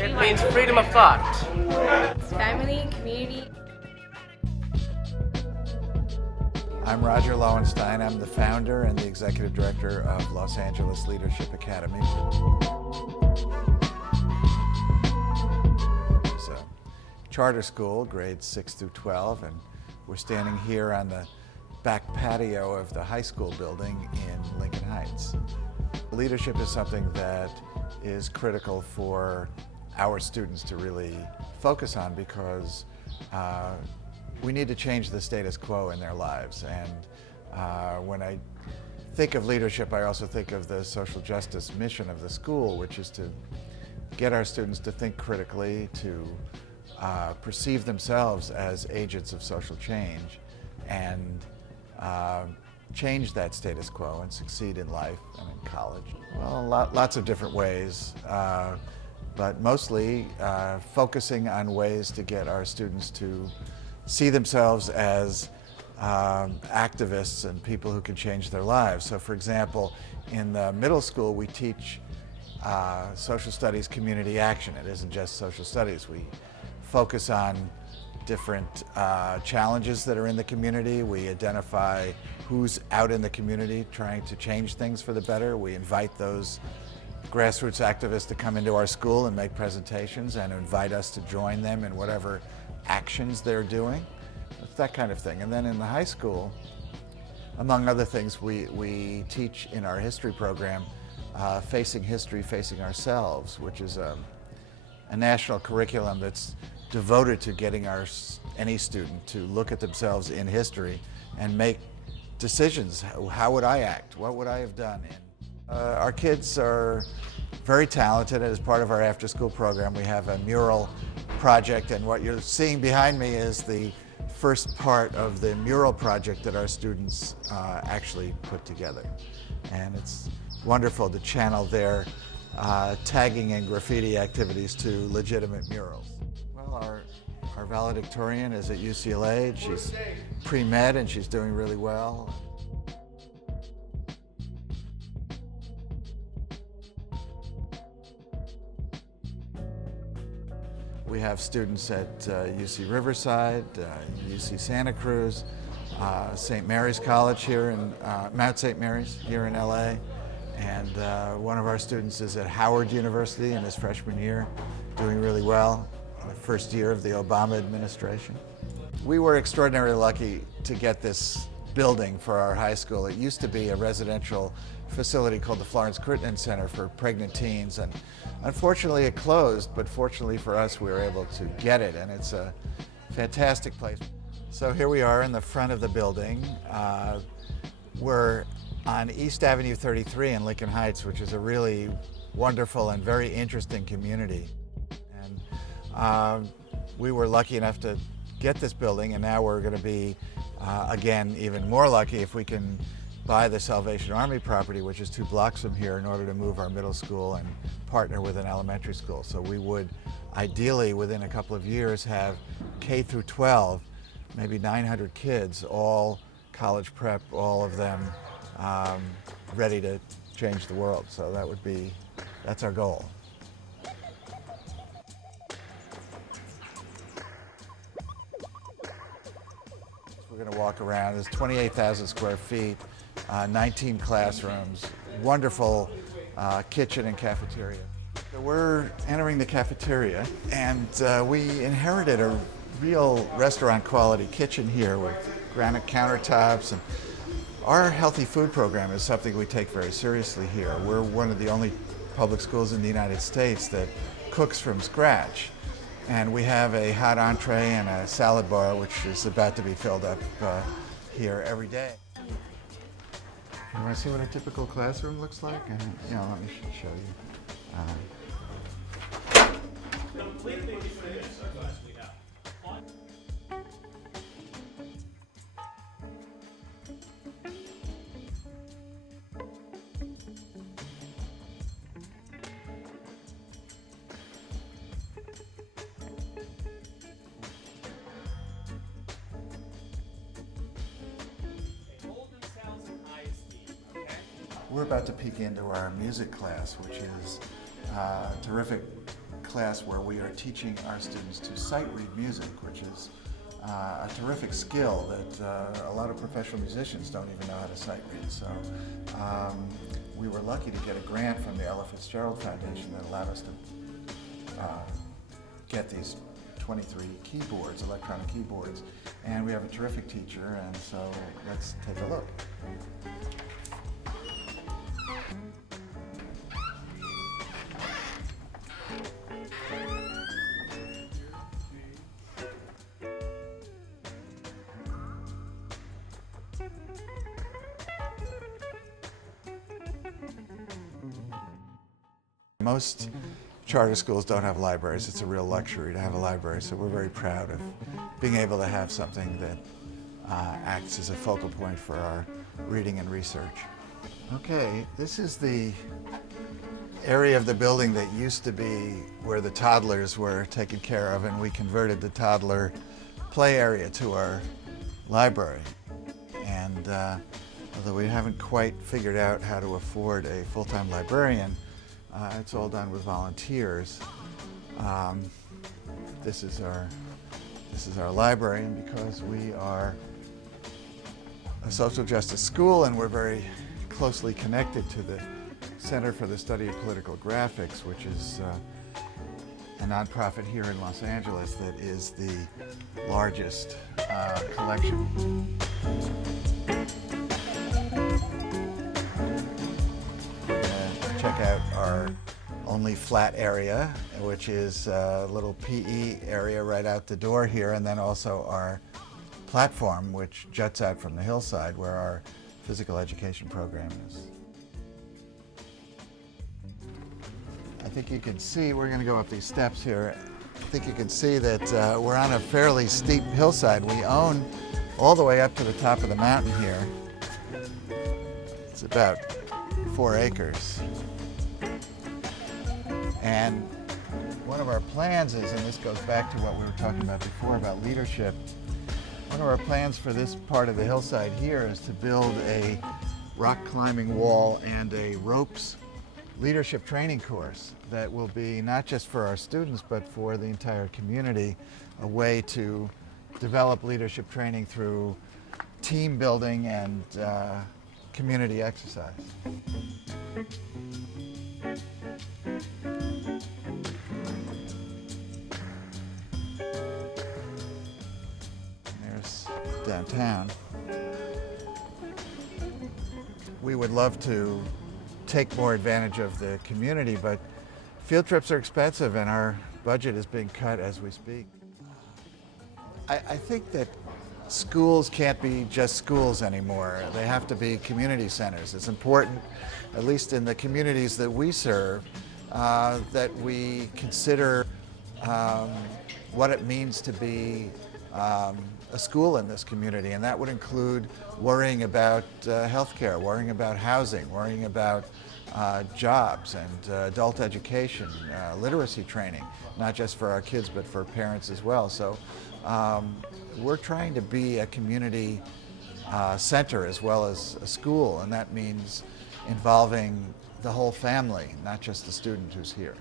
It means freedom of thought. Family, community. I'm Roger Lowenstein. I'm the founder and the executive director of Los Angeles Leadership Academy. It's a charter school, grades 6 through 12, and we're standing here on the back patio of the high school building in Lincoln Heights. Leadership is something that is critical for our students to really focus on because we need to change the status quo in their lives. And when I think of leadership, I also think of the social justice mission of the school, which is to get our students to think critically, to perceive themselves as agents of social change, and change that status quo and succeed in life and in college. Well, lots of different ways, but mostly focusing on ways to get our students to see themselves as activists and people who can change their lives. So for example, in the middle school we teach social studies community action. It isn't just social studies. We focus on different challenges that are in the community. We identify who's out in the community trying to change things for the better. We invite those grassroots activists to come into our school and make presentations and invite us to join them in whatever actions they're doing. It's that kind of thing. And then in the high school, among other things, we teach in our history program Facing History, Facing Ourselves, which is a national curriculum that's devoted to getting any student to look at themselves in history and make decisions. How would I act? What would I have done? Our kids are very talented. As part of our after-school program, we have a mural project, and what you're seeing behind me is the first part of the mural project that our students actually put together. And it's wonderful to channel their tagging and graffiti activities to legitimate murals. Well, our valedictorian is at UCLA. She's pre-med and she's doing really well. We have students at UC Riverside, UC Santa Cruz, St. Mary's College here in Mount St. Mary's here in LA, and one of our students is at Howard University in his freshman year, doing really well in the first year of the Obama administration. We were extraordinarily lucky to get this building for our high school. It used to be a residential facility called the Florence Crittenton Center for pregnant teens, and unfortunately it closed, but fortunately for us we were able to get it, and it's a fantastic place. So here we are in the front of the building. We're on East Avenue 33 in Lincoln Heights, which is a really wonderful and very interesting community. And we were lucky enough to get this building, and now we're going to be again even more lucky if we can buy the Salvation Army property, which is 2 blocks from here, in order to move our middle school and partner with an elementary school. So we would ideally within a couple of years have K through 12, maybe 900 kids, all college prep, all of them ready to change the world. So that's our goal. We're going to walk around. There's 28,000 square feet, 19 classrooms, wonderful kitchen and cafeteria. So we're entering the cafeteria, and we inherited a real restaurant quality kitchen here with granite countertops. And our healthy food program is something we take very seriously here. We're one of the only public schools in the United States that cooks from scratch. And we have a hot entree and a salad bar, which is about to be filled up here every day. You want to see what a typical classroom looks like? Let me show you. Completely different class we have. We're about to peek into our music class, which is a terrific class where we are teaching our students to sight read music, which is a terrific skill that a lot of professional musicians don't even know how to sight read. So we were lucky to get a grant from the Ella Fitzgerald Foundation that allowed us to get these 23 keyboards, electronic keyboards, and we have a terrific teacher, and so let's take a look. Most charter schools don't have libraries. It's a real luxury to have a library, so we're very proud of being able to have something that acts as a focal point for our reading and research. Okay, this is the area of the building that used to be where the toddlers were taken care of, and we converted the toddler play area to our library. And although we haven't quite figured out how to afford a full-time librarian, it's all done with volunteers. This is our library, and because we are a social justice school and we're very closely connected to the Center for the Study of Political Graphics, which is a nonprofit here in Los Angeles that is the largest collection. Check out our only flat area, which is a little PE area right out the door here, and then also our platform, which juts out from the hillside where our physical education program is. I think you can see, we're going to go up these steps here. I think you can see that we're on a fairly steep hillside. We own all the way up to the top of the mountain here. It's about 4 acres. And one of our plans is, and this goes back to what we were talking about before about leadership, one of our plans for this part of the hillside here is to build a rock climbing wall and a ropes leadership training course that will be not just for our students but for the entire community, a way to develop leadership training through team building and community exercise. There's downtown. We would love to take more advantage of the community, but field trips are expensive and our budget is being cut as we speak. I think that schools can't be just schools anymore. They have to be community centers. It's important, at least in the communities that we serve, that we consider what it means to be a school in this community, and that would include worrying about healthcare, worrying about housing, worrying about jobs and adult education, literacy training, not just for our kids but for parents as well. So we're trying to be a community center as well as a school, and that means involving the whole family, not just the student who's here.